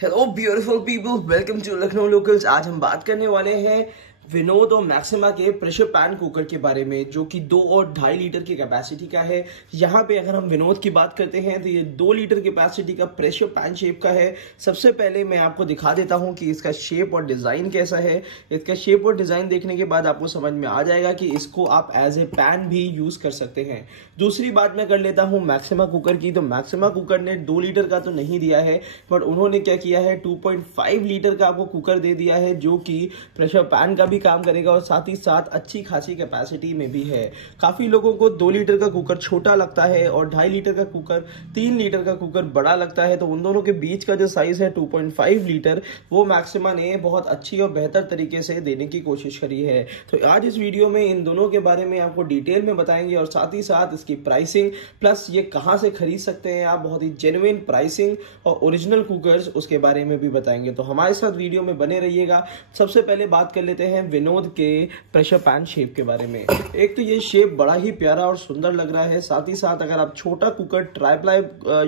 Hello beautiful people, welcome to Lucknow locals. आज हम बात करने वाले हैं विनोद और मैक्सिमा के प्रेशर पैन कुकर के बारे में, जो कि 2 और 2.5 लीटर की कैपेसिटी का है। यहाँ पे अगर हम विनोद की बात करते हैं तो ये 2 लीटर कैपेसिटी का प्रेशर पैन शेप का है। सबसे पहले मैं आपको दिखा देता हूँ कि इसका शेप और डिजाइन कैसा है। इसका शेप और डिजाइन देखने के बाद आपको समझ में आ जाएगा कि इसको आप एज ए पैन भी यूज कर सकते हैं। दूसरी बात मैं कर लेता हूँ मैक्सिमा कुकर की। तो मैक्सिमा कुकर ने 2 लीटर का तो नहीं दिया है, बट उन्होंने क्या किया है 2.5 लीटर का आपको कुकर दे दिया है, जो कि प्रेशर पैन का भी काम करेगा और साथ ही साथ अच्छी खासी कैपेसिटी में भी है। काफी लोगों को 2 लीटर का कुकर छोटा लगता है और 2.5 लीटर का कुकर 3 लीटर का कुकर बड़ा लगता है। तो उन दोनों के बीच का जो साइज है 2.5 लीटर, वो मैक्सिमा ने बहुत अच्छी और बेहतर तरीके से देने की कोशिश करी है। तो आज इस वीडियो में इन दोनों के बारे में आपको डिटेल में बताएंगे और साथ ही साथ इसकी प्राइसिंग प्लस ये कहां से खरीद सकते हैं आप, बहुत ही जेन्युइन प्राइसिंग और ओरिजिनल कुकर्स, उसके बारे में भी बताएंगे। तो हमारे साथ वीडियो में बने रहिएगा। सबसे पहले बात कर लेते हैं विनोद के प्रेशर पैन शेप के बारे में। एक तो ये शेप बड़ा ही प्यारा और सुंदर लग रहा है। साथ ही साथ अगर आप छोटा कुकर ट्राइप्लाई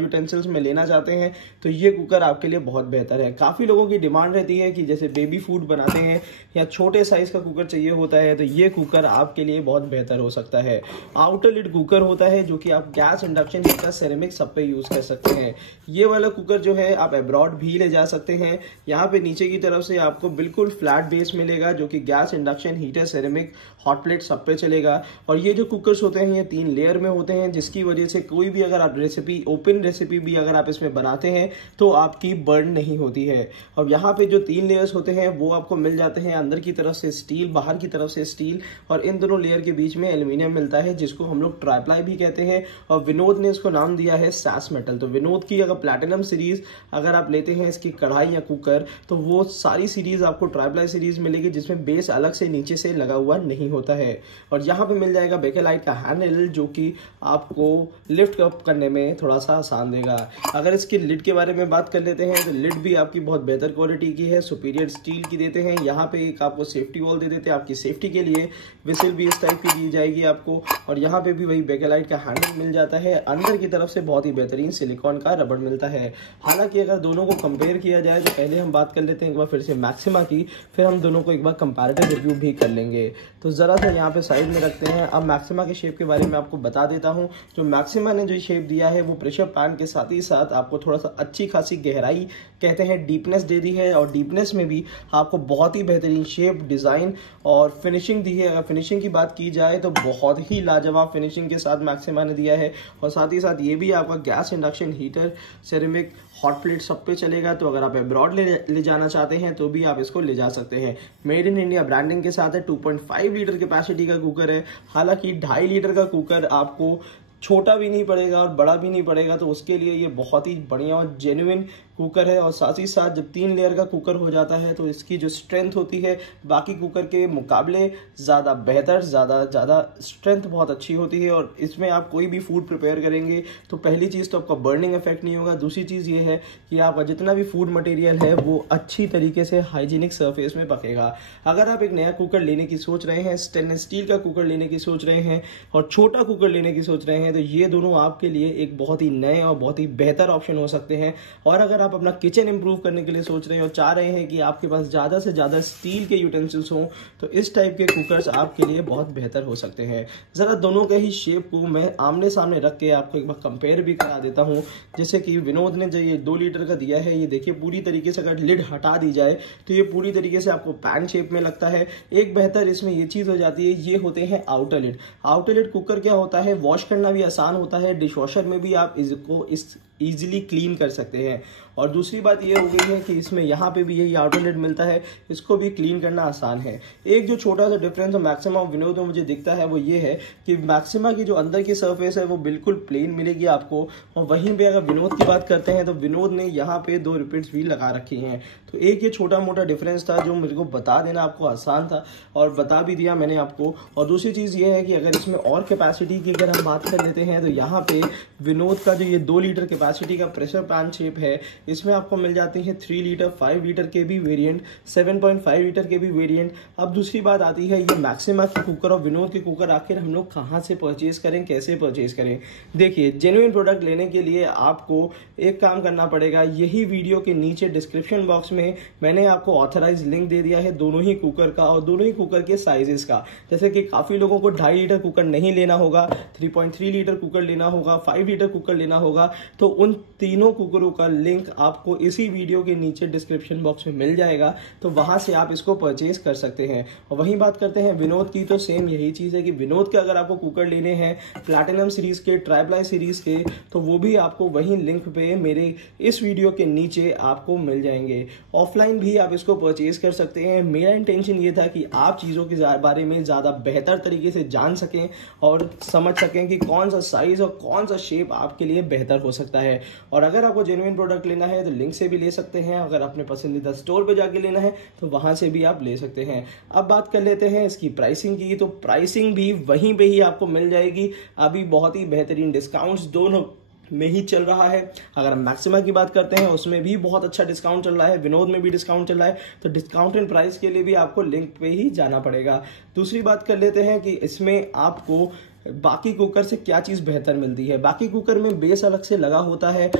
यूटेंसिल्स में लेना चाहते हैं तो ये कुकर आपके लिए बहुत बेहतर है। काफी लोगों की डिमांड रहती है कि जैसे बेबी फूड बनाते हैं या छोटे साइज का कुकर चाहिए होता है, तो ये कुकर आपके लिए बहुत बेहतर हो सकता है। आउटर लिड कुकर होता है जो कि आप गैस, इंडक्शन, हीटर, सेरेमिक सब पे यूज कर सकते हैं। ये वाला कुकर जो है आप अब्रॉड भी ले जा सकते हैं। यहाँ पे नीचे की तरफ से आपको बिल्कुल फ्लैट बेस मिलेगा, जो कि gas, induction, heater, ceramic, hot plate सब पे चलेगा। और ये जो कुकर्स होते हैं ये 3 लेयर में होते हैं, जिसकी वजह से कोई भी अगर आप रेसिपी, ओपन रेसिपी भी अगर आप इसमें बनाते हैं तो आपकी बर्न नहीं होती है। अब यहाँ पे जो 3 लेयर्स होते हैं वो आपको मिल जाते हैं, अंदर की तरफ से स्टील, बाहर की तरफ से स्टील, और इन दोनों लेयर के बीच में एल्यूमिनियम मिलता है, जिसको हम लोग ट्राइप्लाई भी कहते हैं। और विनोद ने इसको नाम दिया है सास मेटल। तो विनोद की अगर प्लैटिनम सीरीज अगर आप लेते हैं इसकी कढ़ाई या कुकर, तो वो सारी सीरीज आपको ट्राइप्लाई सीरीज मिलेगी, जिसमें बेस अलग से नीचे से लगा हुआ नहीं होता है। और यहाँ पे मिल जाएगा बेकेलाइट का हैंडल, जो कि आपको लिफ्ट अप करने में थोड़ा सा आसान देगा। अगर इसकी लिड के बारे में बात कर लेते हैं तो लिड भी आपकी बहुत बेहतर क्वालिटी की है, सुपीरियर स्टील की देते हैं। यहाँ पे एक आपको सेफ्टी वॉल दे देते हैं, आपकी सेफ्टी के लिए विसिल भी इस टाइप की दी जाएगी आपको। और यहाँ पे भी वही बेकेलाइट का हैंडल मिल जाता है। अंदर की तरफ से बहुत ही बेहतरीन सिलिकॉन का रबड़ मिलता है। हालांकि अगर दोनों को कंपेयर किया जाए तो पहले हम बात कर लेते हैं एक बार फिर से मैक्सिमा की, फिर हम दोनों को एक बार कंपैरेटिव रिव्यू भी कर लेंगे। तो जरा सा यहाँ पे साइड में रखते हैं। अब मैक्सिमा के शेप के बारे में आपको बता देता हूँ। जो मैक्सिमा ने जो शेप दिया है वो प्रेशर पैन के साथ ही साथ आपको थोड़ा सा अच्छी खासी गहराई, कहते हैं डीपनेस दे दी है। और डीपनेस में भी आपको बहुत ही बेहतरीन शेप, डिजाइन और फिनिशिंग दी है। अगर फिनिशिंग की बात की जाए तो बहुत ही लाजवाब फिनिशिंग के साथ मैक्सिमा ने दिया है। और साथ ही साथ ये भी आपका gas, induction, heater, ceramic, hot plate सब पे चलेगा। तो अगर आप अब्रॉड ले जाना चाहते हैं तो भी आप इसको ले जा सकते हैं। मेड इन इंडिया ब्रांडिंग के साथ है। 2.5 लीटर कैपेसिटी का कुकर है। हालांकि 2.5 लीटर का कुकर आपको छोटा भी नहीं पड़ेगा और बड़ा भी नहीं पड़ेगा, तो उसके लिए ये बहुत ही बढ़िया और जेन्युइन कुकर है। और साथ ही साथ जब 3 लेयर का कुकर हो जाता है तो इसकी जो स्ट्रेंथ होती है बाकी कुकर के मुकाबले ज़्यादा बेहतर, ज़्यादा स्ट्रेंथ बहुत अच्छी होती है। और इसमें आप कोई भी फूड प्रिपेयर करेंगे तो पहली चीज़ तो आपका बर्निंग इफेक्ट नहीं होगा। दूसरी चीज़ ये है कि आपका जितना भी फूड मटेरियल है वो अच्छी तरीके से हाइजीनिक सरफेस में पकेगा। अगर आप एक नया कुकर लेने की सोच रहे हैं, स्टेनलेस स्टील का कुकर लेने की सोच रहे हैं और छोटा कुकर लेने की सोच रहे हैं, तो ये दोनों आपके लिए एक बहुत ही नए और बहुत ही बेहतर ऑप्शन हो सकते हैं। और अगर आप अपना किचन इंप्रूव करने के लिए सोच रहे हैं और चाह रहे हैं कि आपके पास ज़्यादा से ज़्यादा स्टील के यूटेंसिल्स हों, तो इस टाइप के कुकर्स आपके लिए बहुत बेहतर हो सकते हैं। ज़रा दोनों के ही शेप को मैं आमने सामने रख के आपको एक बार कंपेयर भी करा देता हूँ। जैसे कि विनोद ने जो ये 2 लीटर का दिया है, ये देखिए पूरी तरीके से अगर लिड हटा दी जाए तो ये पूरी तरीके से आपको पैन शेप में लगता है। एक बेहतर इसमें ये चीज़ हो जाती है, ये होते हैं outer lid. Outer lid cooker क्या होता है, वॉश करना भी आसान होता है। डिश वॉशर में भी आप इसको इजीली क्लीन कर सकते हैं। और दूसरी बात ये हो गई है कि इसमें यहाँ पे भी यही आउटर लिड मिलता है, इसको भी क्लीन करना आसान है। एक जो छोटा सा डिफरेंस मैक्सिमा और विनोद में मुझे दिखता है वो ये है कि मैक्सिमा की जो अंदर की सरफेस है वो बिल्कुल प्लेन मिलेगी आपको। और वहीं पे अगर विनोद की बात करते हैं तो विनोद ने यहाँ पे 2 रिपिट्स भी लगा रखी हैं। तो एक ये छोटा मोटा डिफरेंस था जो मेरे को बता देना आपको आसान था और बता भी दिया मैंने आपको। और दूसरी चीज़ ये है कि अगर इसमें और कैपेसिटी की अगर हम बात कर लेते हैं तो यहाँ पे विनोद का जो ये 2 लीटर कैपेसिटी कैपेसिटी का प्रेशर पैन शेप है, इसमें आपको मिल जाती है 3 लीटर, 5 लीटर के भी वेरिएंट, 7.5 लीटर के भी वेरिएंट। अब दूसरी बात आती है ये मैक्सिमा के कुकर और विनोद के कुकर आखिर हम लोग कहाँ से परचेज करें, कैसे परचेज करें। देखिए, जेन्युइन प्रोडक्ट लेने के लिए आपको एक काम करना पड़ेगा, यही वीडियो के नीचे डिस्क्रिप्शन बॉक्स में मैंने आपको ऑथराइज लिंक दे दिया है दोनों ही कुकर का और दोनों ही कुकर के साइजेस का। जैसे कि काफी लोगों को 2.5 लीटर कुकर नहीं लेना होगा, 3.3 लीटर कुकर लेना होगा, 5 लीटर कुकर लेना होगा, तो उन तीनों कुकरों का लिंक आपको इसी वीडियो के नीचे डिस्क्रिप्शन बॉक्स में मिल जाएगा, तो वहां से आप इसको परचेज कर सकते हैं। और वहीं बात करते हैं विनोद की, तो सेम यही चीज है कि विनोद के अगर आपको कुकर लेने हैं प्लैटिनम सीरीज के, ट्राइप्लाई सीरीज के, तो वो भी आपको वही लिंक पे मेरे इस वीडियो के नीचे आपको मिल जाएंगे। ऑफलाइन भी आप इसको परचेज कर सकते हैं। मेरा इंटेंशन ये था कि आप चीजों के बारे में ज्यादा बेहतर तरीके से जान सकें और समझ सकें कि कौन सा साइज और कौन सा शेप आपके लिए बेहतर हो सकता है। और अगर आपको जेन्युइन प्रोडक्ट लेना है तो लिंक से भी ले सकते हैं, अगर अपने पसंदीदा स्टोर पे जाके लेना है तो वहां से भी आप ले सकते हैं। अब बात कर लेते हैं इसकी प्राइसिंग की, तो प्राइसिंग भी वहीं पे ही आपको मिल जाएगी। अभी बहुत ही बेहतरीन डिस्काउंट्स दोनों में ही चल रहा है। अगर हम मैक्सिमा की बात करते हैं उसमें भी बहुत अच्छा डिस्काउंट चल रहा है, विनोद में भी डिस्काउंट चल रहा है, तो डिस्काउंट एंड प्राइस के लिए भी आपको लिंक पे ही जाना पड़ेगा। दूसरी बात कर लेते हैं कि इसमें आपको बाकी कुकर से क्या चीज़ बेहतर मिलती है। बाकी कुकर में बेस अलग से लगा होता है,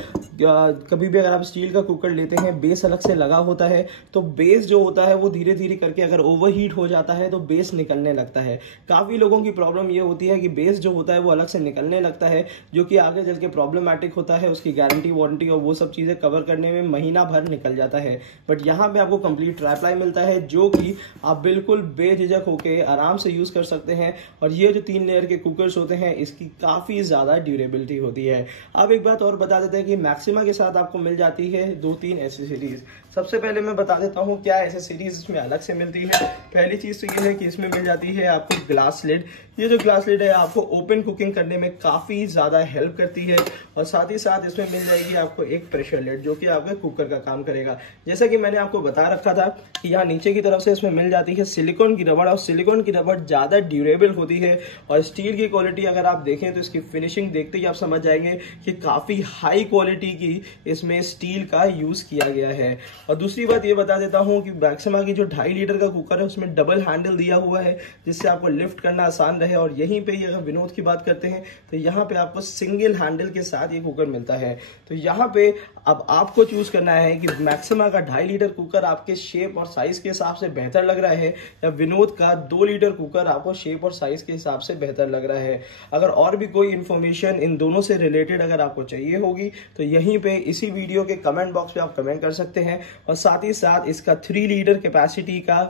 कभी भी अगर आप स्टील का कुकर लेते हैं बेस अलग से लगा होता है, तो बेस जो होता है वो धीरे धीरे करके अगर ओवरहीट हो जाता है तो बेस निकलने लगता है। काफ़ी लोगों की प्रॉब्लम ये होती है कि बेस जो होता है वो अलग से निकलने लगता है, जो कि आगे चल के प्रॉब्लमैटिक होता है। उसकी गारंटी वारंटी और वो सब चीज़ें कवर करने में महीना भर निकल जाता है। बट यहाँ पे आपको कंप्लीट ट्राइप्लाई मिलता है, जो कि आप बिल्कुल बेझिझक होकर आराम से यूज़ कर सकते हैं। और ये जो 3 लेयर के कुकर्स होते हैं इसकी काफी ज्यादा ड्यूरेबिलिटी होती है। अब एक बात और बता देते हैं कि मैक्सिमा के साथ आपको मिल जाती है 2-3 एसेसरीज। सबसे पहले मैं बता देता हूँ क्या एसेसरीज इसमें अलग से मिलती है। पहली चीज तो ये है कि इसमें मिल जाती है आपको ग्लास लिड। ये जो ग्लास लिड है आपको ओपन कुकिंग करने में काफी ज्यादा हेल्प करती है। और साथ ही साथ इसमें मिल जाएगी आपको एक प्रेशर लिड, जो कि आपके कुकर का काम करेगा। जैसा कि मैंने आपको बता रखा था कि यहाँ नीचे की तरफ से इसमें मिल जाती है सिलिकॉन की रबड़, और सिलिकॉन की रबड़ ज्यादा ड्यूरेबल होती है। और स्टील की क्वालिटी अगर आप देखें तो इसकी फिनिशिंग देखते ही आप समझ जाएंगे कि काफी हाई क्वालिटी की इसमें स्टील का यूज किया गया है। और दूसरी बात ये बता देता हूं कि मैक्सिमा की जो 2.5 लीटर का कुकर है उसमें डबल हैंडल दिया हुआ है, जिससे आपको लिफ्ट करना आसान रहे। और यहीं पे ही अगर विनोद की बात करते हैं तो यहाँ पे आपको सिंगल हैंडल के साथ ये कुकर मिलता है। तो यहाँ पे अब आपको चूज करना है कि मैक्सिमा का 2.5 लीटर कुकर आपके शेप और साइज के हिसाब से बेहतर लग रहा है, या विनोद का 2 लीटर कुकर आपको शेप और साइज के हिसाब से बेहतर लग रहा है। अगर और भी कोई इन्फॉर्मेशन इन दोनों से रिलेटेड अगर आपको चाहिए होगी तो यहीं पे इसी वीडियो के कमेंट बॉक्स पे आप कमेंट कर सकते हैं। और साथ ही साथ इसका 3 लीटर कैपेसिटी का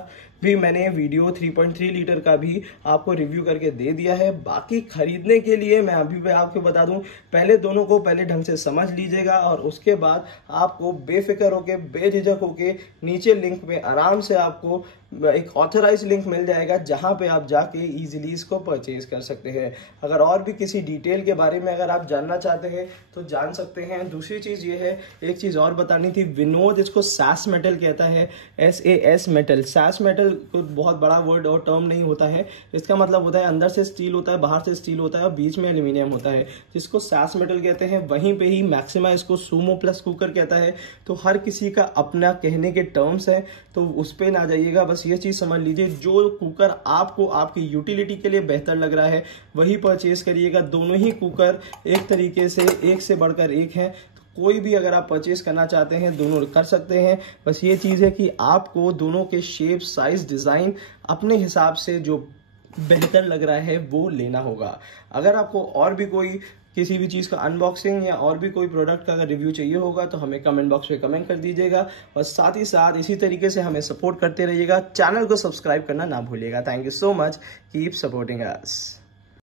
भी मैंने वीडियो 3.3 लीटर का भी आपको रिव्यू करके दे दिया है। बाकी खरीदने के लिए मैं अभी भी आपको बता दूं, पहले दोनों को पहले ढंग से समझ लीजिएगा और उसके बाद आपको बेफिक्र होके बेझिझक होके नीचे लिंक में आराम से आपको एक ऑथराइज लिंक मिल जाएगा, जहां पे आप जाके इजीली इसको परचेज कर सकते हैं। अगर और भी किसी डिटेल के बारे में अगर आप जानना चाहते हैं तो जान सकते हैं। दूसरी चीज ये है, एक चीज और बतानी थी, विनोद इसको SAS मेटल कहता है, SAS मेटल। SAS मेटल कोई बहुत बड़ा वर्ड और टर्म नहीं होता है, इसका मतलब होता है अंदर से स्टील होता है, बाहर से स्टील होता है और बीच में एल्यूमिनियम होता है, जिसको SAS मेटल कहते हैं। वहीं पे ही मैक्सिमा इसको सुमो प्लस कुकर कहता है। तो हर किसी का अपना कहने के टर्म्स है, तो उस पर ना जाइएगा। बस ये चीज समझ लीजिए, जो कुकर आपको आपकी यूटिलिटी के लिए बेहतर लग रहा है वही परचेज करिएगा। दोनों ही कुकर एक तरीके से एक से बढ़कर एक है, कोई भी अगर आप परचेज करना चाहते हैं दोनों कर सकते हैं। बस ये चीज़ है कि आपको दोनों के शेप, साइज, डिज़ाइन अपने हिसाब से जो बेहतर लग रहा है वो लेना होगा। अगर आपको और भी कोई किसी भी चीज़ का अनबॉक्सिंग या और भी कोई प्रोडक्ट का अगर रिव्यू चाहिए होगा तो हमें कमेंट बॉक्स में कमेंट कर दीजिएगा। और साथ ही साथ इसी तरीके से हमें सपोर्ट करते रहिएगा। चैनल को सब्सक्राइब करना ना भूलिएगा। Thank you so much, keep supporting us.